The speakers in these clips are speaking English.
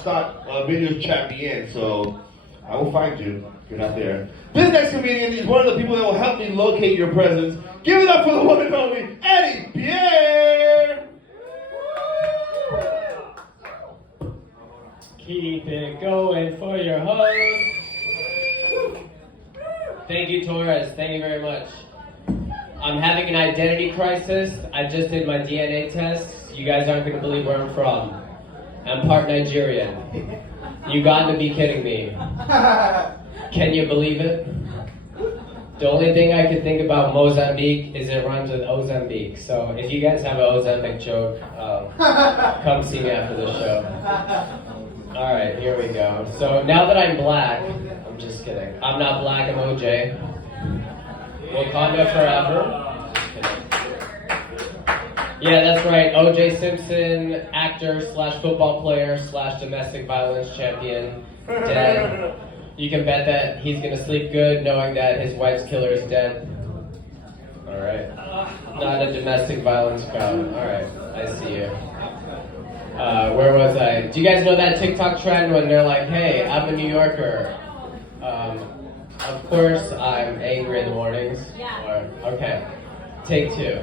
stock video champion, so I will find you. Get out there. This next comedian is one of the people that will help me locate your presence. Give it up for the one and only Eddie Pierre! Keep it going for your host. Thank you, Torres. Thank you very much. I'm having an identity crisis. I just did my DNA test. You guys aren't going to believe where I'm from. I'm part Nigerian. You got to be kidding me. Can you believe it? The only thing I can think about Mozambique is it rhymes with Ozempic. So if you guys have an Ozempic joke, come see me after the show. Alright, here we go. So now that I'm black, I'm just kidding. I'm not black, I'm OJ. Wakanda forever. Yeah, that's right. OJ Simpson, actor slash football player slash domestic violence champion, dead. You can bet that he's gonna sleep good knowing that his wife's killer is dead. Alright. Not a domestic violence crowd. Alright, I see you. Where was I? Do you guys know that TikTok trend when they're like, hey, I'm a New Yorker. Of course I'm angry in the mornings. Or, okay, take two.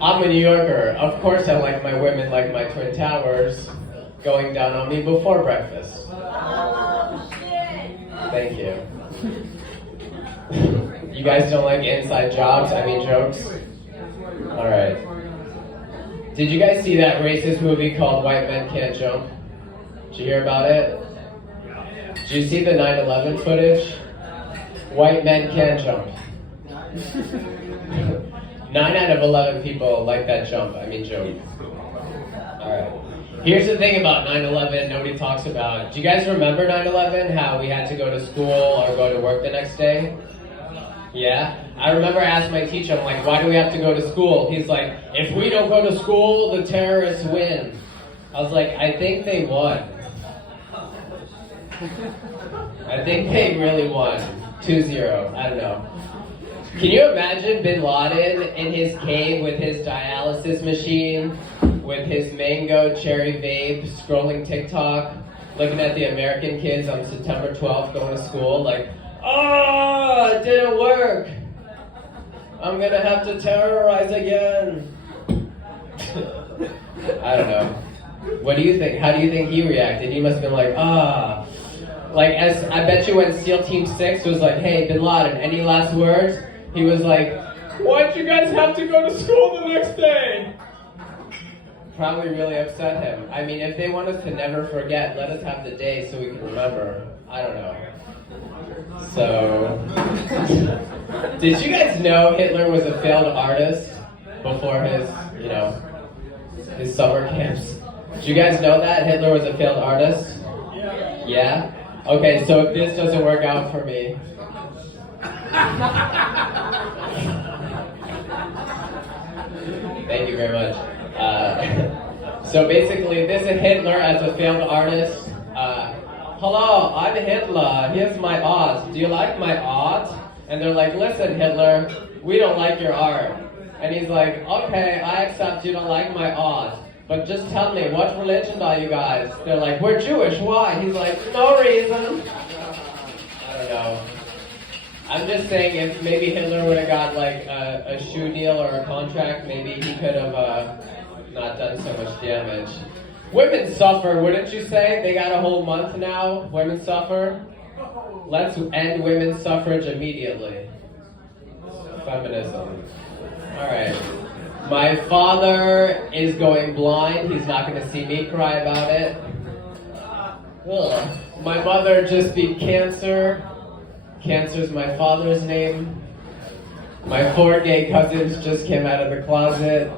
I'm a New Yorker. Of course I like my women like my Twin Towers going down on me before breakfast. Thank you. You guys don't like inside jobs? I mean jokes? Alright. Did you guys see that racist movie called White Men Can't Jump? Did you hear about it? Did you see the 9/11 footage? White men can't jump. 9 out of 11 people like that jump. I mean joke. Alright. Here's the thing about 9/11 nobody talks about. Do you guys remember 9/11? How we had to go to school or go to work the next day? Yeah? I remember I asked my teacher, I'm like, why do we have to go to school? He's like, if we don't go to school, the terrorists win. I was like, I think they won. I think they really won. 2-0. I don't know. Can you imagine Bin Laden in his cave with his dialysis machine, with his mango cherry vape, scrolling TikTok, looking at the American kids on September 12th going to school, like, oh, it didn't work. I'm gonna have to terrorize again. I don't know. What do you think? How do you think he reacted? He must have been like, ah. Like, as I bet you when SEAL Team 6 was like, hey, Bin Laden, any last words? He was like, why'd you guys have to go to school the next day? Probably really upset him. I mean, if they want us to never forget, let us have the day so we can remember. I don't know. So, did you guys know Hitler was a failed artist before his, his summer camps? Did you guys know that Hitler was a failed artist? Yeah? Okay, so if this doesn't work out for me. Thank you very much. So basically, this is Hitler as a failed artist. Hello, I'm Hitler. Here's my art. Do you like my art? And they're like, listen, Hitler, we don't like your art. And he's like, okay, I accept you don't like my art. But just tell me, what religion are you guys? They're like, we're Jewish. Why? He's like, no reason. I don't know. I'm just saying, if maybe Hitler would have got like a shoe deal or a contract, maybe he could have not done so much damage. Women suffer, wouldn't you say? They got a whole month now. Women suffer. Let's end women's suffrage immediately. Feminism. All right. My father is going blind. He's not going to see me cry about it. Ugh. My mother just beat cancer. Cancer's my father's name. My 4 gay cousins just came out of the closet.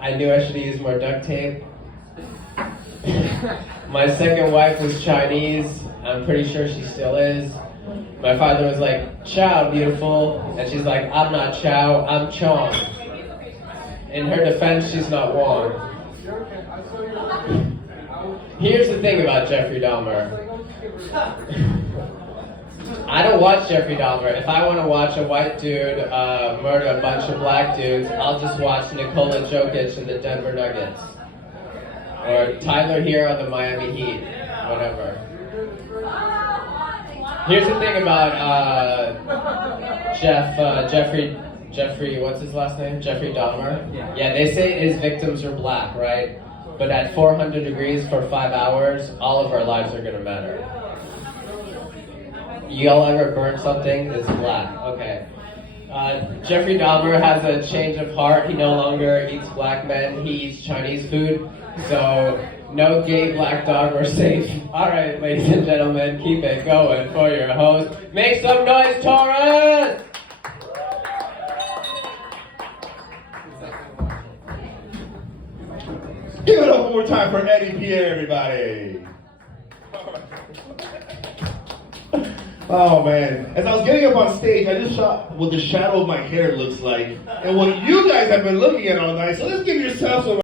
I knew I should use more duct tape. My second wife was Chinese. I'm pretty sure she still is. My father was like, Chow, beautiful. And she's like, I'm not Chow, I'm Chong. In her defense, she's not Wong. Here's the thing about Jeffrey Dahmer. I don't watch Jeffrey Dahmer. If I want to watch a white dude murder a bunch of black dudes, I'll just watch Nikola Jokic and the Denver Nuggets. Or Tyler Hero on the Miami Heat. whatever. Here's the thing about Jeffrey, what's his last name? Jeffrey Dahmer? Yeah, they say his victims are black, right? But at 400 degrees for 5 hours, all of our lives are gonna matter. Y'all ever burn something that's black? Okay. Jeffrey Dahmer has a change of heart. He no longer eats black men. He eats Chinese food. So, no gay black dog, we're safe. Alright, ladies and gentlemen, keep it going for your host. Make some noise, Taurus! Give it up one more time for Eddie Pierre, everybody. Oh man, as I was getting up on stage, I just shot what the shadow of my hair looks like and what you guys have been looking at all night. So let's give yourselves a